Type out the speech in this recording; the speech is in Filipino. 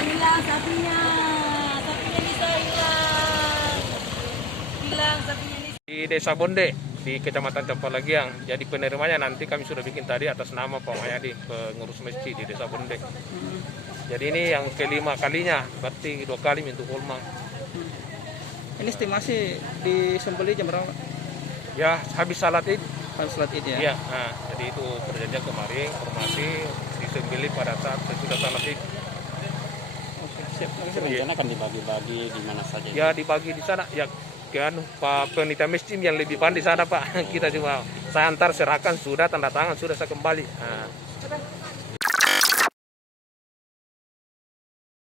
Hilang sapinya bisa hilang sapinya nih. Di Desa Bonde di Kecamatan Campalagiang. Jadi penerimanya nanti kami sudah bikin tadi atas nama Pak Mayadi, pengurus masjid di Desa Bonde. Jadi ini yang kelima kalinya, berarti 2 kali minta ulmang. Ini estimasi disembeli jam berapa? Ya habis salat Id. Harus salat Id ya? Iya, nah, jadi itu perjanjian kemarin, informasi disembeli pada saat sesudah salat Id. Oke, siap. Rencana akan dibagi-bagi di mana saja? Ya dibagi di sana, ya Pak Panitia Masjid yang lebih pandai di sana Pak. Kita cuma saya antar serahkan sudah, tanda tangan sudah, saya kembali. Nah,